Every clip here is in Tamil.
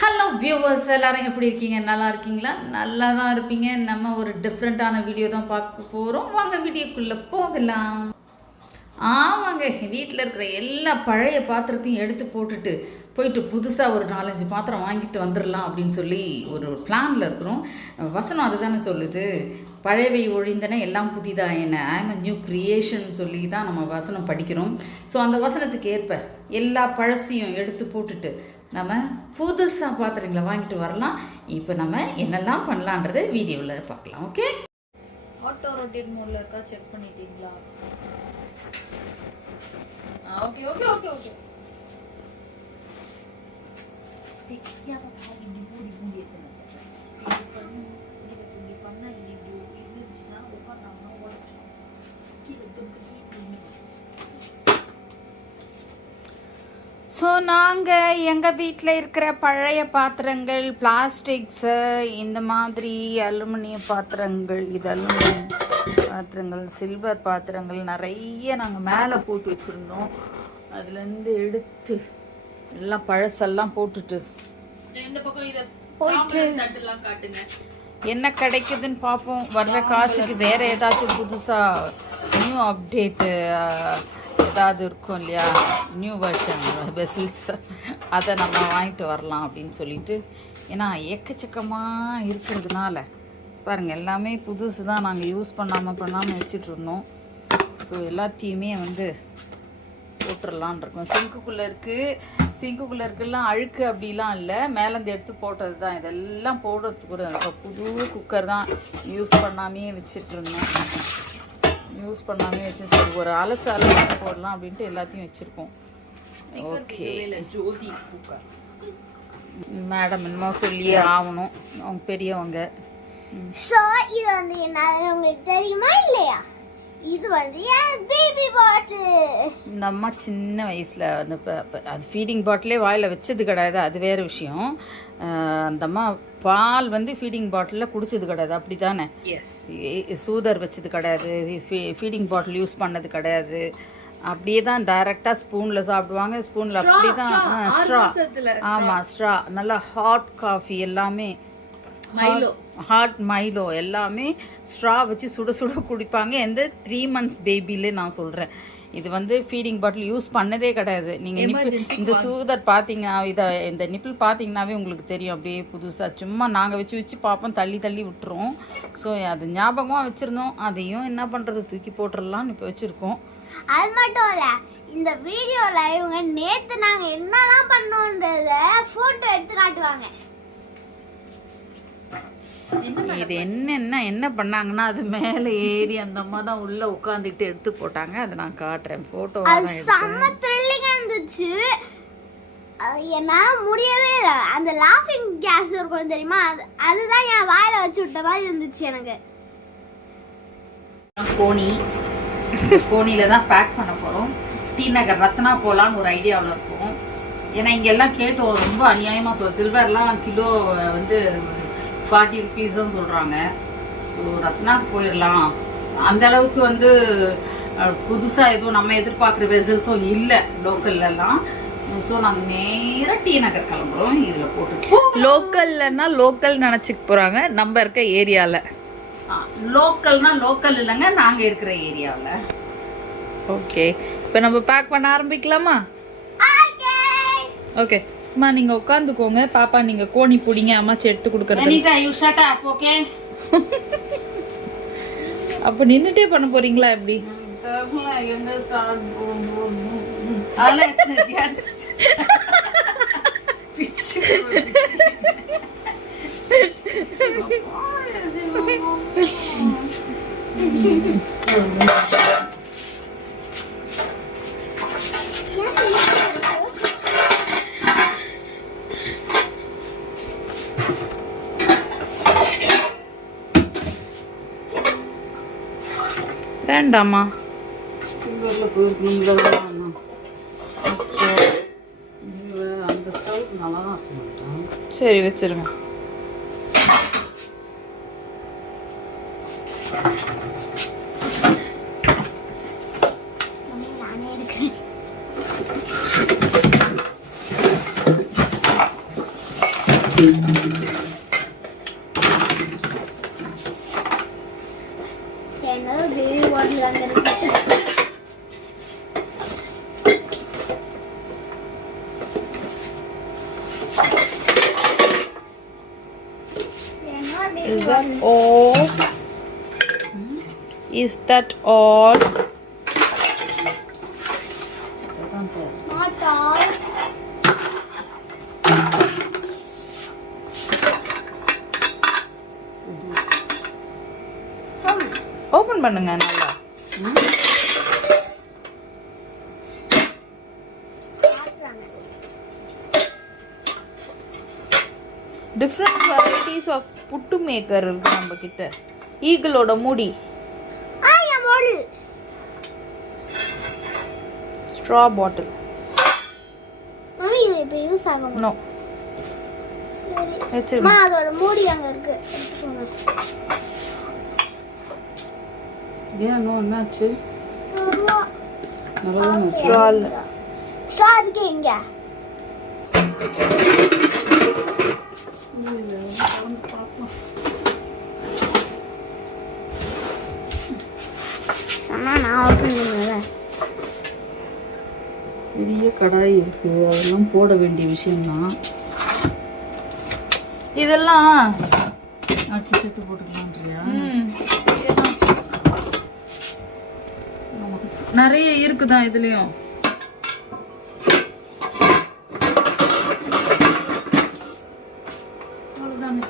ஹலோ வியூவர்ஸ், எல்லாரும் எப்படி இருக்கீங்க? நல்லா இருக்கீங்களா? நல்லா தான் இருப்பீங்க. நம்ம ஒரு டிஃப்ரெண்ட்டான வீடியோ தான் பார்க்க போகிறோம். வாங்க வீடியோக்குள்ளே போகலாம். ஆமாங்க, வீட்டில் இருக்கிற எல்லா பழைய பாத்திரத்தையும் எடுத்து போயிட்டு புதுசாக ஒரு 4-5 பாத்திரம் வாங்கிட்டு வந்துடலாம் அப்படின்னு சொல்லி ஒரு பிளானில் இருக்கிறோம். வசனம் அதுதானே சொல்லுது, பழையவை ஒழிந்தன எல்லாம் புதிதாக என்ன, ஐம் அ நியூ கிரியேஷன் சொல்லி தான் நம்ம வசனம் படிக்கிறோம். ஸோ அந்த வசனத்துக்கு ஏற்ப எல்லா பழசையும் எடுத்து போட்டுட்டு நம்ம புதுசாக பாத்திரங்களை வாங்கிட்டு வரலாம். இப்போ நம்ம என்னெல்லாம் பண்ணலான்றது வீடியோவில் பார்க்கலாம். ஓகே, ஆட்டோ ரொட்டேட் மோட்ல இருக்கா செக் பண்ணிட்டீங்களா? Okay okay okay okay. So நாங்கள் எங்கள் வீட்டில் இருக்கிற பழைய பாத்திரங்கள், பிளாஸ்டிக்ஸு, இந்த மாதிரி அலுமினிய பாத்திரங்கள், இது அலுமினியம் பாத்திரங்கள், சில்வர் பாத்திரங்கள் நிறைய நாங்கள் மேலே போட்டு வச்சுருந்தோம். அதுலேருந்து எடுத்து எல்லாம் பழசெல்லாம் போட்டுட்டு போயிட்டு என்ன கிடைக்குதுன்னு பார்ப்போம். வர்ற காசுக்கு வேறு ஏதாச்சும் புதுசாக நியூ அப்டேட்டு ஏதாவது இருக்கும் இல்லையா, நியூ வெர்ஷன் வெசல்ஸ், அதை நம்ம வாங்கிட்டு வரலாம் அப்படின்னு சொல்லிட்டு. ஏன்னா எக்கச்சக்கமாக இருக்கிறதுனால பாருங்கள், எல்லாமே புதுசு தான், நாங்கள் யூஸ் பண்ணாமல் வச்சிட்ருந்தோம். ஸோ எல்லாத்தையுமே போட்டுடலான் இருக்கோம். சிங்குக்குள்ளே இருக்குலாம் அழுக்கு அப்படிலாம் இல்லை, மேலேருந்து எடுத்து போட்டது தான். இதெல்லாம் போடுறதுக்கு ஒரு புது குக்கர் தான் யூஸ் பண்ணாமையே வச்சிட்ருந்தோம். சரி ஒரு அலசு போடலாம் அப்படின்ட்டு எல்லாத்தையும் வச்சுருக்கோம். ஓகே, ஜோதி குக்கர் மேடம் என்னமோ சொல்லியே ஆகணும், அவங்க பெரியவங்க. ஸோ இது என்ன உங்களுக்கு தெரியுமா இல்லையா? இது பேபி பாட்டில். இந்த அம்மா சின்ன வயசில் அது ஃபீடிங் பாட்டிலே வாயில் வச்சது கிடையாது, அது வேறு விஷயம். அந்த அம்மா பால் ஃபீடிங் பாட்டிலில் குடிச்சது கிடையாது, அப்படி தானே? எஸ். சூதர் வச்சது கிடையாது, ஃபீடிங் பாட்டில் யூஸ் பண்ணது கிடையாது. அப்படியே தான் டைரெக்டாக ஸ்பூனில் சாப்பிடுவாங்க. ஸ்பூனில் அப்படி தான் ஸ்ட்ரா. ஆமாம், ஸ்ட்ரா. நல்லா ஹாட் காஃபி எல்லாமே, ஹாட் மைலோ எல்லாமே ஸ்ட்ரா வச்சு சுட சுட குடிப்பாங்க. எந்த 3 months பேபிலே நான் சொல்கிறேன். இது ஃபீடிங் பாட்டில் யூஸ் பண்ணதே கிடையாது. நீங்கள் இந்த சூதர் பார்த்தீங்க, இந்த நிப்பிள் பார்த்தீங்கன்னாவே உங்களுக்கு தெரியும், அப்படியே புதுசாக. சும்மா நாங்கள் வச்சு பார்ப்போம், தள்ளி விட்டுருவோம். ஸோ அது ஞாபகமாக வச்சுருந்தோம், அதையும் என்ன பண்ணுறது, தூக்கி போட்டுடலாம்னு இப்போ வச்சுருக்கோம். அது மட்டும் இல்லை, இந்த வீடியோவில் இவங்க நேற்று நாங்கள் என்னெல்லாம் பண்ணோன்றத ஃபோட்டோ எடுத்து காட்டுவாங்க. இது என்ன பண்ணாங்கன்னா, அது மேலே ஏறி அந்த அம்மா தான் உள்ளே உட்காந்துக்கிட்டு எடுத்து போட்டாங்க. அதை நான் காட்டுறேன், ஃபோட்டோ. செம்ம த்ரில்லிங்காக இருந்துச்சு. என்னால் முடியவே இல்லை. அந்த லாஃபிங் கேஸ் இருக்கும் தெரியுமா, அதுதான் என் வாயில் வச்சு விட்ட மாதிரி இருந்துச்சு எனக்கு. கோணியில் தான் பேக் பண்ண போகிறோம். டி நகர் ரத்னா போகலான்னு ஒரு ஐடியாவில் இருக்கும். ஏன்னா இங்கெல்லாம் கேட்டோம், ரொம்ப அநியாயமாக சில்வர்லாம் கிலோ 40 rupees தான் சொல்கிறாங்க. ஸோ ரத்னாக்கு போயிடலாம். அந்த அளவுக்கு புதுசாக எதுவும் நம்ம எதிர்பார்க்குற வெசல்ஸும் இல்லை லோக்கல்லாம். ஸோ நாங்கள் நேராக டி நகர் கிளம்புறோம். இதில் போட்டு லோக்கல்னா லோக்கல் நினச்சிக்க போகிறாங்க, நம்ம இருக்க ஏரியாவில். லோக்கல்னா லோக்கல் இல்லைங்க, நாங்கள் இருக்கிற ஏரியாவில். ஓகே, இப்போ நம்ம பேக் பண்ண ஆரம்பிக்கலாமா? ஓகே அம்மா, நீங்கள் உட்காந்துக்கோங்க. பாப்பா நீங்கள் கோணி பிடிங்க, அம்மாச்சி எடுத்து கொடுக்குறது. அப்போ நின்றுட்டே பண்ண போறீங்களா எப்படி? வேண்டாமா, சில்வரில் போயிருக்கணும். அந்த ஸ்டவ் நல்லா தான் இருக்கும். சரி வச்சிருங்க. நானே எடுக்கிறேன். என்னோட பேபி பாட்டில் அங்கே இருக்கு. Is that all? Is that all? Not all. Open பண்ணுங்க நல்லா. Different varieties of puttu maker இருக்கு நம்ம கிட்ட. ஈகிளோட மூடி, என் பாட்டில் ஸ்ட்ரா பாட்டில். மம்மி இது இப்போ யூஸ் ஆகும். நோ சரி வச்சிருங்க. அம்மா அதோட மூடி அங்கே இருக்கு, எடுத்துக்கோங்க. ஏன் என்னாச்சு? ஸ்ட்ரா ஸ்ட்ரா இருக்கு இங்க. அம்மா நான் ஓப்பன் பண்ணுவேன். பெரிய கடாய் இருக்கு, அதெல்லாம் போட வேண்டிய விஷயம்தான். இதெல்லாம் அரிசி சேர்த்து போட்டுக்கலான்றியா? நிறைய இருக்குதான் இதுலயும். அவ்வளவுதானே.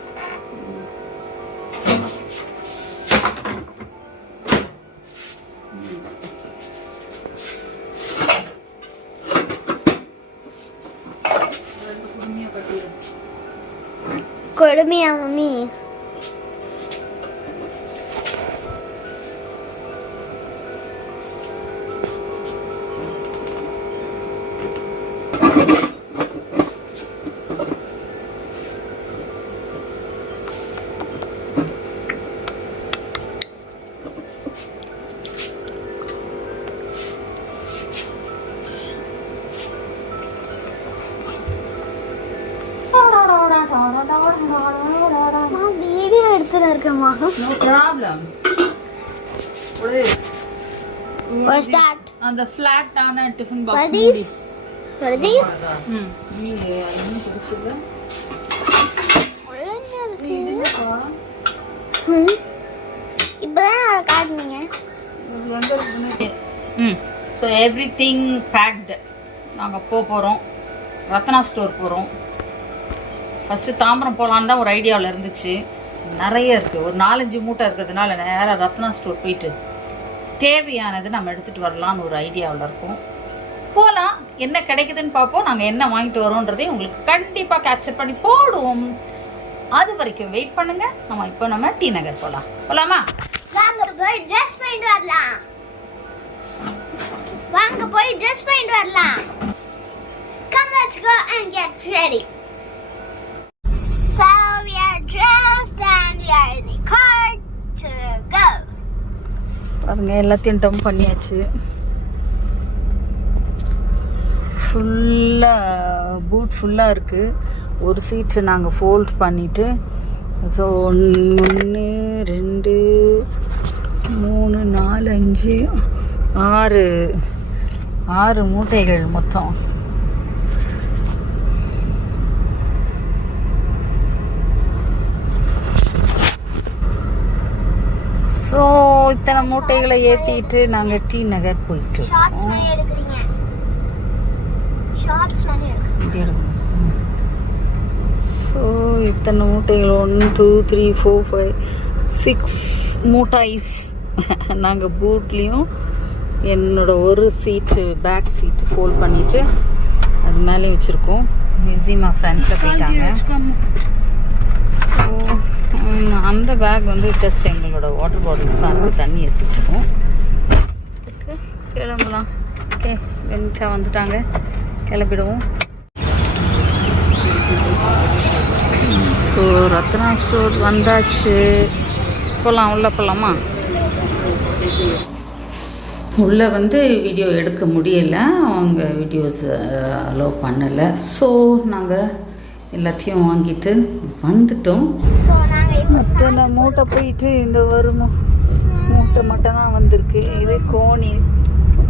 கொடுமையா மம்மி? வீடியோ எடுத்துட்டு இருக்கேம்மா. No problem. What is? What's that? அந்த flat ஆன tiffin What box. is? What is this? இன்னும் பெருசு இல்ல. இப்பதான் அதை காட்டுனீங்க. இது எங்க இருக்குன்னு. So everything packed. நாங்கள் போகிறோம், ரத்னா ஸ்டோர் போகிறோம். ஃபஸ்ட்டு தாம்பரம் போகலான்னு தான் ஒரு ஐடியாவில் இருந்துச்சு. நிறைய இருக்குது, ஒரு 4-5 மூட்டை இருக்கிறதுனால நேராக ரத்னா ஸ்டோர் போயிட்டு தேவையானது நம்ம எடுத்துகிட்டு வரலான்னு ஒரு ஐடியாவில் இருக்கோம். போகலாம், என்ன கிடைக்குதுன்னு பார்ப்போம். நாங்கள் என்ன வாங்கிட்டு வரோன்றதையும் உங்களுக்கு கண்டிப்பாக கேப்சர் பண்ணி போடுவோம். அது வரைக்கும் வெயிட் பண்ணுங்க. நம்ம டி நகர் போகலாமா? வாங்க போய் ட்ரெஸ் பண்ணிட்டு வரலாம். வாங்க போய் ட்ரெஸ் பண்ணிட்டு வரலாம். Come, let's go and get ready. So we are dressed and we are in the car to go. பாருங்க, எல்லாத்தையும் டம் பண்ணியாச்சு. ஃபுல்லாக பூட் ஃபுல்லாக இருக்குது. ஒரு சீட்டு நாங்கள் ஃபோல்ட் பண்ணிவிட்டு, ஸோ 1 2 3 4 5 6 மூட்டைகள் மொத்தம். ஸோ இத்தனை மூட்டைகளை ஏற்றிட்டு நாங்கள் டி நகர் போயிட்டு ஷார்ட்ஸ் மாதிரி எடுக்கிறீங்க. ஷார்ட்ஸ் மாதிரி எடுக்கிறீங்க. ஸோ இத்தனை மூட்டைகள் 1 2 3 4 5 6 மூட்டைஸ் நாங்கள் பூட்லேயும் என்னோட ஒரு சீட்டு பேக் சீட்டு ஃபோல்ட் பண்ணிவிட்டு அது மேலே வச்சுருக்கோம். ஈஸிமா ஃப்ரெண்ட்ஸில் போயிட்டாங்க. ஸோ அந்த பேக் வந்து ஜஸ்ட் எங்களோட வாட்டர் பாட்டில்ஸ் தான், தண்ணி எடுத்துகிட்ருக்கோம். கிளம்பலாம். ஓகே, வெண்ட்டாக வந்துட்டாங்க, கிளம்பிடுவோம். ஸோ ரத்னா ஸ்டோர் வந்தாச்சு. போகலாம், உள்ளே போகலாமா? உள்ளே வந்து வீடியோ எடுக்க முடியலை, அவங்க வீடியோஸ் அலோவ் பண்ணலை. ஸோ நாங்கள் எல்லாத்தையும் வாங்கிட்டு வந்துட்டோம். ஸோ நாங்கள் இப்போ அத்தனை மூட்டை போயிட்டு இந்த வருமோ மூட்டை மட்டும் தான் வந்திருக்கு. இது கோணி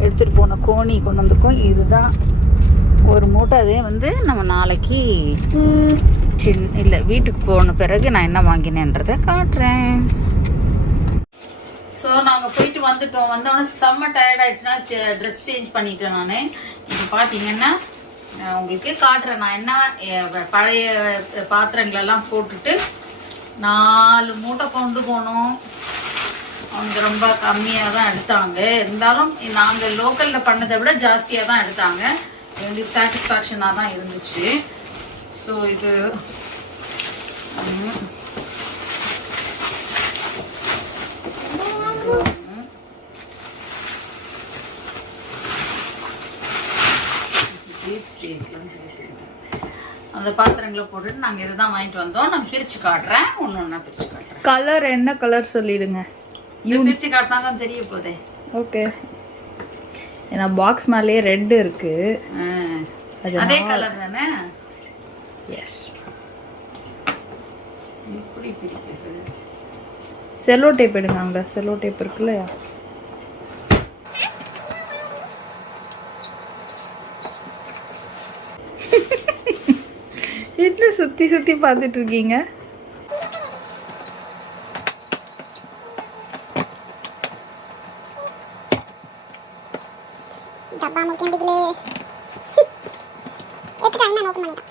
எடுத்துகிட்டு போன கோணி கொண்டு வந்திருக்கோம். இதுதான் ஒரு மூட்டை. அதே வந்து நம்ம நாளைக்கு இல்லை வீட்டுக்கு போன பிறகு நான் என்ன வாங்கினேன்றதை காட்டுறேன். ஸோ நாங்கள் போயிட்டு வந்துட்டோம். வந்தோடனே செம்ம டயர்ட் ஆயிடுச்சுன்னா ட்ரெஸ் சேஞ்ச் பண்ணிட்டேன். நான் இப்போ பார்த்தீங்கன்னா உங்களுக்கு காட்டுறேன். நான் என்ன பழைய பாத்திரங்களெல்லாம் போட்டுட்டு 4 மூட்டை கொண்டு போனோம். அவங்க ரொம்ப கம்மியாக தான் எடுத்தாங்க. இருந்தாலும் நாங்கள் லோக்கலில் பண்ணதை விட ஜாஸ்தியாக தான் எடுத்தாங்க. எங்களுக்கு சாட்டிஸ்ஃபேக்ஷனாக தான் இருந்துச்சு. ஸோ இது அந்த பாத்திரங்களை போட்டுட்டு நாங்கள் இதுதான் வாங்கிட்டு வந்தோம். நான் பிரித்து காட்டுறேன். ஒன்று ஒன்றா பிரித்து காட்டுறேன். கலர் என்ன கலர் சொல்லிடுங்க. பிரித்து காட்டினா தான் தெரிய போதே. ஓகே. ஏன்னா பாக்ஸ் மேலேயே ரெட் இருக்கு. அதே கலர் தானே? எஸ். இப்படி பிரிக்கிறது. செல்லோ டேப் எடுங்க. அங்கே செல்லோ டேப் இருக்குல்ல. என்ன சுற்றி சுற்றி பார்த்துட்டு இருக்கீங்க? டப்பா முக்கியம் பிடிக்கல. எட்டு டைம் நான் ஓப்பன் பண்ணிட்டேன்.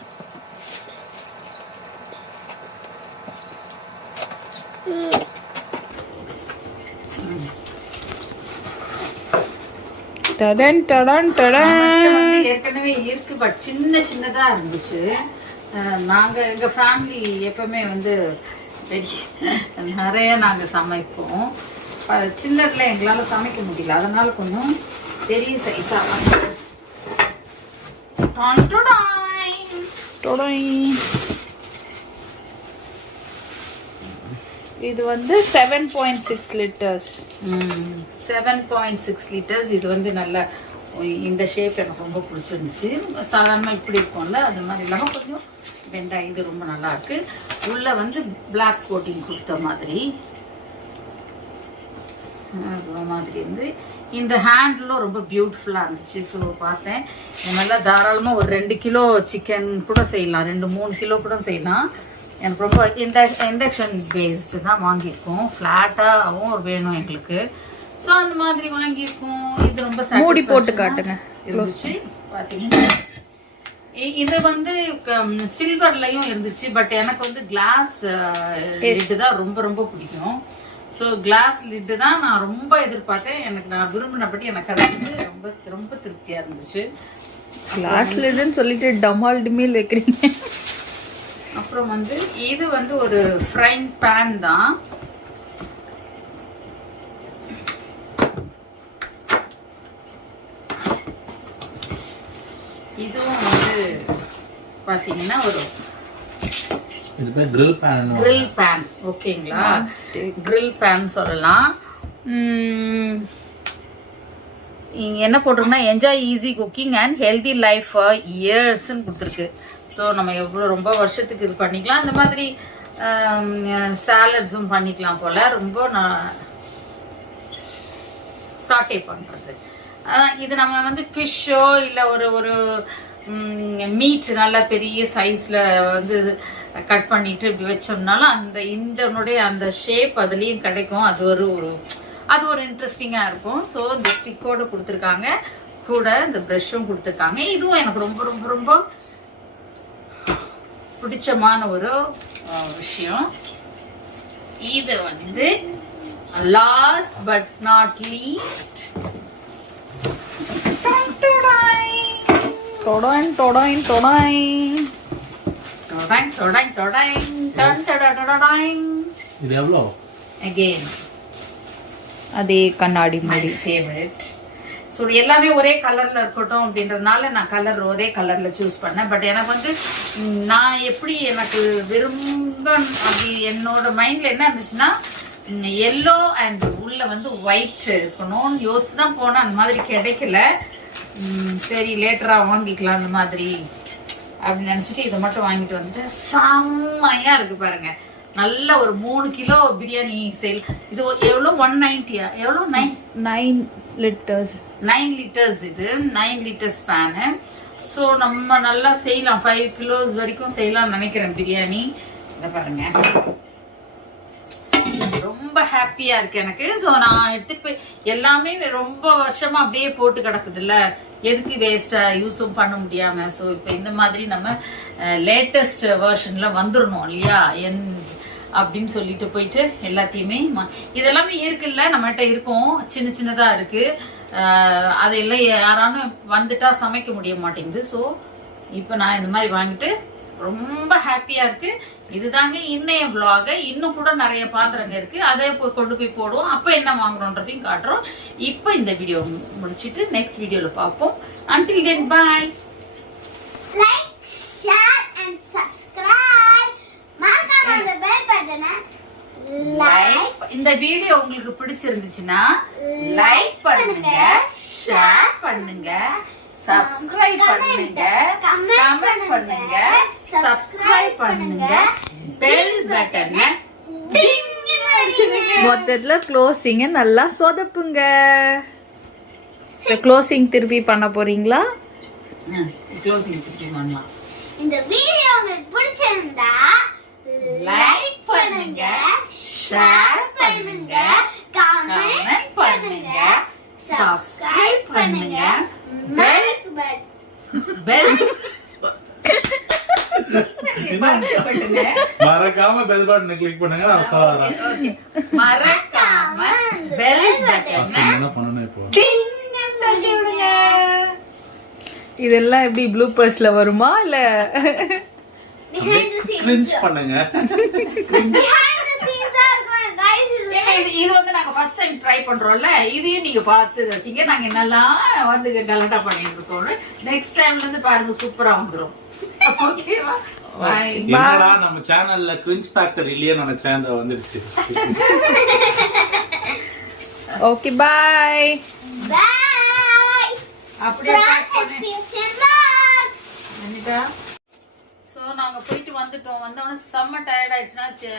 டடன் டடன் டடன். வந்து ஏற்கனவே இருக்கு, பட் சின்னதா இருந்துச்சு. நாங்க எங்க ஃபேமிலி எப்பவுமே வந்து நிறைய நாங்க சமைப்போம். சின்னதுல எங்களால சமைக்க முடியல, அதனால கொஞ்சம் பெரிய சைஸா இது வந்து 7.6 லிட்டர்ஸ். 7.6 லிட்டர்ஸ். இது வந்து நல்ல இந்த ஷேப் எனக்கு ரொம்ப பிடிச்சிருந்துச்சு. சாதாரணமாக இப்படி இருக்கும்ல, அது மாதிரி இல்லாமல் கொஞ்சம் வெண்டாய். இது ரொம்ப நல்லா இருக்கு. உள்ள வந்து பிளாக் கோட்டிங் கொடுத்த மாதிரி இருந்து இந்த ஹேண்டிலும் ரொம்ப பியூட்டிஃபுல்லாக இருந்துச்சு. ஸோ பார்த்தேன். நல்லா தாராளமாக ஒரு 2 கிலோ சிக்கன் கூட செய்யலாம், 2-3 கிலோ கூட செய்யலாம். எனக்கு ரொம்ப இண்டக்ஷன் பேஸ்டு தான் வாங்கியிருக்கோம். ஃப்ளாட்டாகவும் வேணும் எங்களுக்கு. ஸோ அந்த மாதிரி வாங்கியிருக்கோம். இது ரொம்ப மூடி போட்டு காட்டுங்க இருந்துச்சு. பார்த்தீங்கன்னா இது வந்து சில்வர்லையும் இருந்துச்சு. பட் எனக்கு வந்து கிளாஸ் லிட்டு தான் ரொம்ப ரொம்ப பிடிக்கும். ஸோ கிளாஸ் லிட்டு தான் நான் ரொம்ப எதிர்பார்த்தேன். எனக்கு நான் விரும்பினபடி எனக்கு கிடைச்சது. ரொம்ப ரொம்ப திருப்தியாக இருந்துச்சு. கிளாஸ் லிட்டுன்னு சொல்லிட்டு டமால் டிமில் வைக்கிறீங்க. அப்புறம் வந்து இது வந்து ஒரு ஃப்ரைங் பேன் தான். இதுவும் வந்து பார்த்தீங்கன்னா ஒரு grill pan. ஓகேங்களா? grill pan சொல்லலாம். என்ன போட்டிருக்குன்னா enjoy easy cooking and healthy life for இயர்ஸ்ன்னு கொடுத்துருக்கு. ஸோ நம்ம எவ்வளோ ரொம்ப வருஷத்துக்கு இது பண்ணிக்கலாம். இந்த மாதிரி சாலட்ஸும் பண்ணிக்கலாம் போல். ரொம்ப சாட்டே பண்ணுறது. இது நம்ம வந்து ஃபிஷ்ஷோ இல்லை ஒரு மீட் நல்ல பெரிய சைஸில் வந்து கட் பண்ணிட்டு இப்படி வச்சோம்னாலும் இதனுடைய அந்த ஷேப் அதுலேயும் கிடைக்கும். அது ஒரு இன்ட்ரெஸ்டிங்காக இருக்கும். ஸோ இந்த ஸ்டிக்கோடு கொடுத்துருக்காங்க, கூட இந்த ப்ரஷ்ஷும் கொடுத்துருக்காங்க. இதுவும் எனக்கு ரொம்ப ரொம்ப ரொம்ப பிடிச்சமான ஒரு விஷயம். இது வந்து லாஸ்ட் பட் நாட் லீஸ்ட் இது எவ்வளோ? Again அதே கண்ணாடி my favorite. ஸோ எல்லாமே ஒரே கலரில் இருக்கட்டும் அப்படின்றதுனால நான் ஒரே கலரில் சூஸ் பண்ணேன். பட் எனக்கு வந்து நான் எப்படி எனக்கு அப்படி என்னோட மைண்டில் என்ன இருந்துச்சுன்னா எல்லோ அண்ட் உள்ள வந்து ஒயிட் இருக்கணும்னு யோசிச்சு தான் போனேன். அந்த மாதிரி கிடைக்கல. சரி லேட்டராக வாங்கிக்கலாம் அந்த மாதிரி அப்படின்னு நினச்சிட்டு இதை மட்டும் வாங்கிட்டு வந்துட்டு செம்மையா இருக்கு பாருங்க. நல்ல ஒரு 3 கிலோ பிரியாணி சேல். இது எவ்வளோ 190யா எவ்வளோ 9 liters 9 லிட்டர்ஸ். இது 9 லிட்டர்ஸ் பேனு. ஸோ நம்ம நல்லா செய்யலாம், 5 கிலோஸ் வரைக்கும் செய்யலாம் நினைக்கிறேன் பிரியாணி. இதை பாருங்க, ரொம்ப ஹாப்பியா இருக்கு எனக்கு. ஸோ நான் எடுத்துட்டு போய் எல்லாமே ரொம்ப வருஷமா அப்படியே போட்டு கிடக்குது இல்ல, எதுக்கு வேஸ்டா யூஸும் பண்ண முடியாம. ஸோ இப்போ இந்த மாதிரி நம்ம லேட்டஸ்ட் வெர்ஷன்ல வந்துடணும் இல்லையா அப்படின்னு சொல்லிட்டு போயிட்டு எல்லாத்தையுமே இதெல்லாமே இருக்குல்ல, நம்மகிட்ட இருக்கும், சின்ன சின்னதா இருக்கு. அதையெல்லாம் யாரானும் வந்துட்டா சமைக்க முடிய மாட்டேங்குது. ஸோ இப்போ நான் இந்த மாதிரி வாங்கிட்டு ரொம்ப ஹாப்பியா இருக்கு. இதுதாங்க இன்னைய vlog. இன்னும் கூட நிறைய பாத்திரங்க இருக்கு, அதை கொண்டு போய் போடுவோம். அப்ப என்ன வாங்குறோன்றதையும் காட்டுறோம். இப்போ இந்த வீடியோ முடிச்சிட்டு நெக்ஸ்ட் வீடியோல பார்ப்போம். until then bye. Like, share and subscribe. மறக்காம அந்த பெல் பட்டனை லைக். இந்த வீடியோ உங்களுக்கு பிடிச்சிருந்துச்சுன்னா லைக் பண்ணுங்க, ஷேர் பண்ணுங்க, சப்ஸ்கிரைப் பண்ணுங்க, கமெண்ட் பண்ணுங்க, சப்ஸ்கிரைப் பண்ணுங்க, பெல் பட்டனை டிங்னு அடிச்சிடுங்க. மொத்தத்துல க்ளோசிங் நல்லா சொதப்புங்க. க்ளோசிங் திருப்பி பண்ண போறீங்களா? க்ளோசிங் திருப்பி பண்ணலாம். இந்த வீடியோ உங்களுக்கு பிடிச்சிருந்தா லைக் பண்ணுங்க, ஷேர் பண்ணுங்க, கமெண்ட் பண்ணுங்க, சப்ஸ்கிரைப் பண்ணுங்க, பெல் பட்டனை மறக்காம பெல் பட்டனை கிளிக் பண்ணுங்க. மறக்காம பெல் பட்டனை என்ன பண்ணணும் இப்போ? டிங்னு தட்டி விடுங்க. இதெல்லாம் எப்படி ப்ளூபர்ஸ்ல வருமா இல்ல behind the scenes கிரிஞ்ச் பண்ணுங்க. behind the scenes ஆ இருக்கும் guys. இது வந்து நாங்க ஃபர்ஸ்ட் டைம் ட்ரை பண்றோம்ல, இதையும் நீங்க பார்த்து ரசிங்க. நாங்க என்னெல்லாம் வந்து கலட்டா பண்ணிட்டு இருக்கோம். நெக்ஸ்ட் டைம்ல இருந்து பாருங்க, சூப்பரா வந்துரும். ஓகேவா? பை. என்னடா நம்ம சேனல்ல கிரிஞ்ச் ஃபேக்டர் இல்லையே நினைச்சேன், அந்த வந்துருச்சு. Okay bye. bye. அப்படியே From pack பண்ணு. HTFN Vlogs. அனிதா. சோ நாங்க போயிட்டு வந்துட்டோம். வந்தோடனே செம்ம டயர்ட் ஆயிடுச்சுன்னா